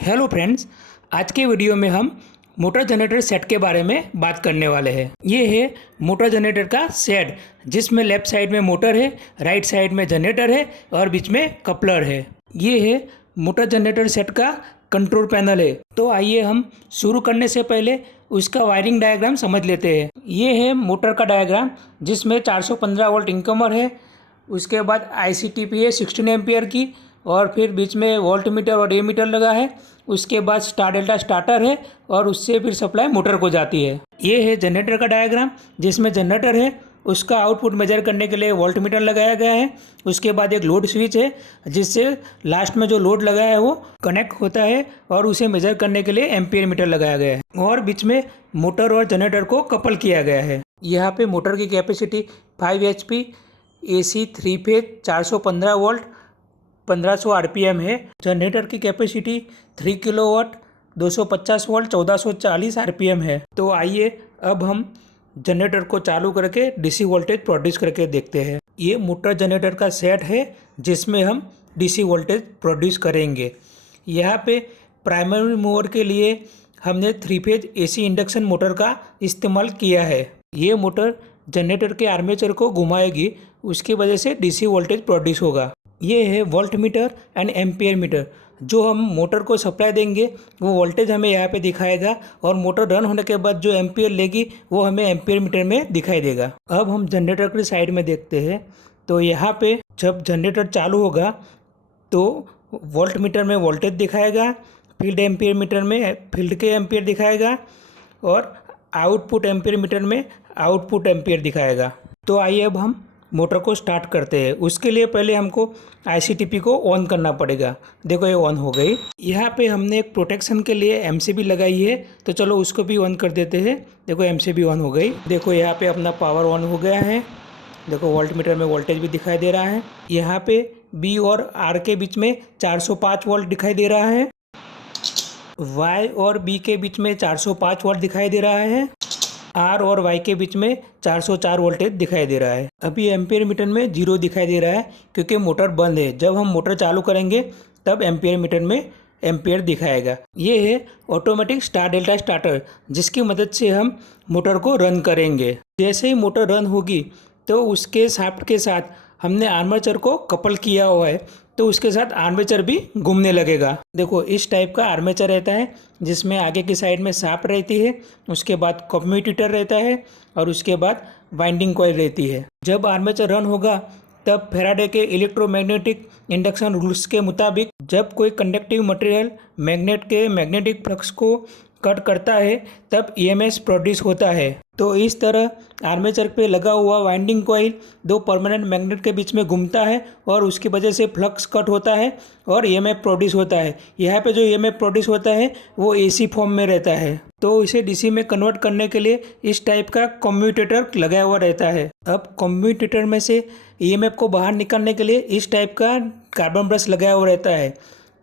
Hello friends, आज के video में हम मोटर जनरेटर सेट के बारे में बात करने वाले हैं। ये है मोटर जनरेटर का सेट जिसमें लेफ़्ट साइड में मोटर है, राइट साइड में जनरेटर है और बीच में कपलर है। ये है मोटर जनरेटर सेट का कंट्रोल पैनल है। तो आइए हम शुरू करने से पहले उसका वायरिंग डायग्राम समझ लेते हैं। ये है मोटर का डायग्राम जिसमें 415 वोल्ट इनकमर है, उसके बाद ICTP है 16 एम्पियर की, और फिर बीच में वोल्ट मीटर और एमीटर लगा है। उसके बाद स्टार डेल्टा स्टार्टर है और उससे फिर सप्लाई मोटर को जाती है। ये है जनरेटर का डायग्राम जिसमें जनरेटर है, उसका आउटपुट मेजर करने के लिए वोल्ट मीटर लगाया गया है। उसके बाद एक लोड स्विच है जिससे लास्ट में जो लोड लगा है वो कनेक्ट होता है और उसे मेजर करने के लिए एम्पियर मीटर लगाया गया है, और बीच में मोटर और जनरेटर को कपल किया गया है। यहाँ पे मोटर की capacity 5 HP, AC 3 phase 415 volt 1500 RPM है। जनरेटर की कैपेसिटी 3 किलोवाट 250 वोल्ट 1440 RPM है। तो आइए अब हम जनरेटर को चालू करके DC वोल्टेज प्रोड्यूस करके देखते हैं। ये मोटर जनरेटर का सेट है जिसमें हम DC वोल्टेज प्रोड्यूस करेंगे। यहाँ पे प्राइमरी मूवर के लिए हमने 3 फेज AC इंडक्शन मोटर का इस्तेमाल किया है। ये मोटर जनरेटर के आर्मेचर को घुमाएगी, उसकी वजह से DC वोल्टेज प्रोड्यूस होगा। ये है voltmeter and ampere meter. जो हम मोटर को सप्लाई देंगे वो वोल्टेज हमें यहाँ पे दिखाएगा, और मोटर रन होने के बाद जो एम्पियर लेगी वो हमें एम्पियर मीटर में दिखाई देगा। अब हम जनरेटर की साइड में देखते हैं। तो यहाँ पे जब जनरेटर चालू होगा तो वोल्ट मीटर में वोल्टेज दिखाएगा, फील्ड एम्पियर मीटर में फील्ड के एम्पियर दिखाएगा, और आउटपुट एम्पियर मीटर में आउटपुट एम्पियर दिखाएगा। तो आइए अब हम मोटर को स्टार्ट करते हैं। उसके लिए पहले हमको ICTP को ऑन करना पड़ेगा। देखो ये ऑन हो गई। यहाँ पे हमने एक प्रोटेक्शन के लिए MCB लगाई है, तो चलो उसको भी ऑन कर देते हैं। देखो MCB ऑन हो गई। देखो यहाँ पे अपना पावर ऑन हो गया है। देखो वोल्ट मीटर में वोल्टेज भी दिखाई दे रहा है। यहाँ पे B और R के बीच में 405 वोल्ट दिखाई दे रहा है। Y और B के बीच में 405 वोल्ट दिखाई दे रहा है। R और Y के बीच में 404 वोल्टेज दिखाई दे रहा है। अभी एम्पियर मीटर में 0 दिखाई दे रहा है क्योंकि मोटर बंद है। जब हम मोटर चालू करेंगे तब एम्पियर मीटर में एम्पियर दिखाएगा। ये है ऑटोमेटिक स्टार डेल्टा स्टार्टर जिसकी मदद से हम मोटर को रन करेंगे। जैसे ही मोटर रन होगी तो उसके शाफ्ट के साथ हमने आर्मेचर को कपल किया हुआ है, तो उसके साथ आर्मेचर भी घूमने लगेगा। देखो इस टाइप का आर्मेचर रहता है जिसमें आगे की साइड में शाफ्ट रहती है, उसके बाद कम्यूटेटर रहता है, और उसके बाद वाइंडिंग कॉइल रहती है। जब आर्मेचर रन होगा तब फैराडे के इलेक्ट्रोमैग्नेटिक इंडक्शन रूल्स के मुताबिक जब कोई कंडक्टिव मटेरियल मैग्नेट के मैग्नेटिक फ्लक्स को कट करता है तब EMS प्रोड्यूस होता है। तो इस तरह आर्मेचर पे लगा हुआ वाइंडिंग कॉइल दो परमानेंट मैग्नेट के बीच में घूमता है, और उसकी वजह से फ्लक्स कट होता है और EMF प्रोड्यूस होता है। यहाँ पे जो EMF प्रोड्यूस होता है वो AC फॉर्म में रहता है। तो इसे DC में कन्वर्ट करने के लिए इस टाइप का कम्यूटेटर लगाया हुआ रहता है। अब कम्यूटेटर में से EMF को बाहर निकालने के लिए इस टाइप का कार्बन ब्रश लगाया हुआ रहता है,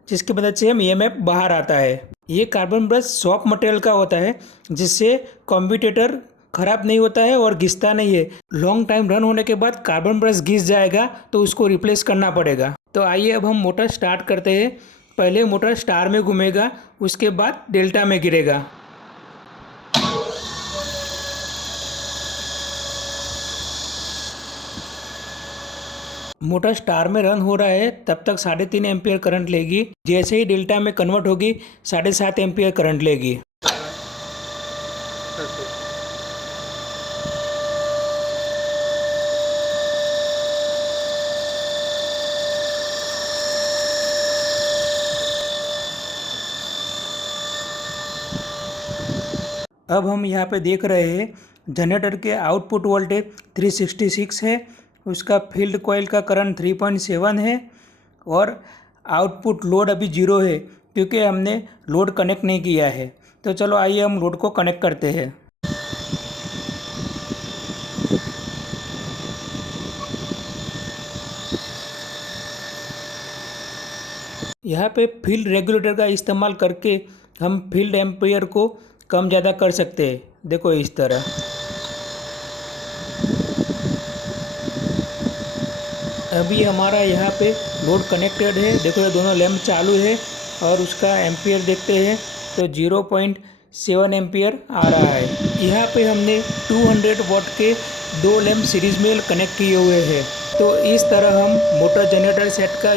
जिसकी मदद से हम EMF बाहर आता है। ये कार्बन ब्रश सॉफ्ट मटेरियल का होता है जिससे कम्यूटेटर खराब नहीं होता है और घिसता नहीं है। लॉन्ग टाइम रन होने के बाद कार्बन ब्रश घिस जाएगा तो उसको रिप्लेस करना पड़ेगा। तो आइए अब हम मोटर स्टार्ट करते हैं। पहले मोटर स्टार में घूमेगा, उसके बाद डेल्टा में गिरेगा। मोटर स्टार में रन हो रहा है तब तक 3.5 एम्पियर करंट लेगी। जैसे ही डेल्टा में कन्वर्ट होगी 7.5 एम्पियर करंट लेगी। अब हम यहाँ पे देख रहे हैं जनरेटर के आउटपुट वोल्टेज 366 है, उसका फील्ड कॉइल का करंट 3.7 है, और आउटपुट लोड अभी 0 है क्योंकि हमने लोड कनेक्ट नहीं किया है। तो चलो आइए हम लोड को कनेक्ट करते हैं। यहाँ पे फील्ड रेगुलेटर का इस्तेमाल करके हम फील्ड एम्पियर को कम ज़्यादा कर सकते हैं। देखो इस तरह। अभी हमारा यहाँ पे लोड कनेक्टेड है। देखो ये दोनों लैंप चालू है और उसका एम्पियर देखते हैं तो 0.7 एम्पियर आ रहा है। यहाँ पे हमने 200 वाट के 2 लैंप सीरीज में कनेक्ट किए हुए हैं। तो इस तरह हम मोटर जनरेटर सेट का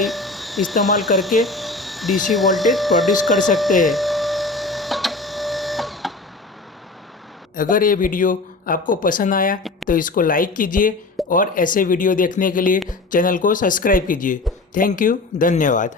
इस्तेमाल करके डीसी वोल्टेज प्रोड्यूस कर सकते हैं। अगर ये वीडियो आपको पसंद आया तो इसको लाइक कीजिए और ऐसे वीडियो देखने के लिए चैनल को सब्सक्राइब कीजिए। थैंक यू, धन्यवाद।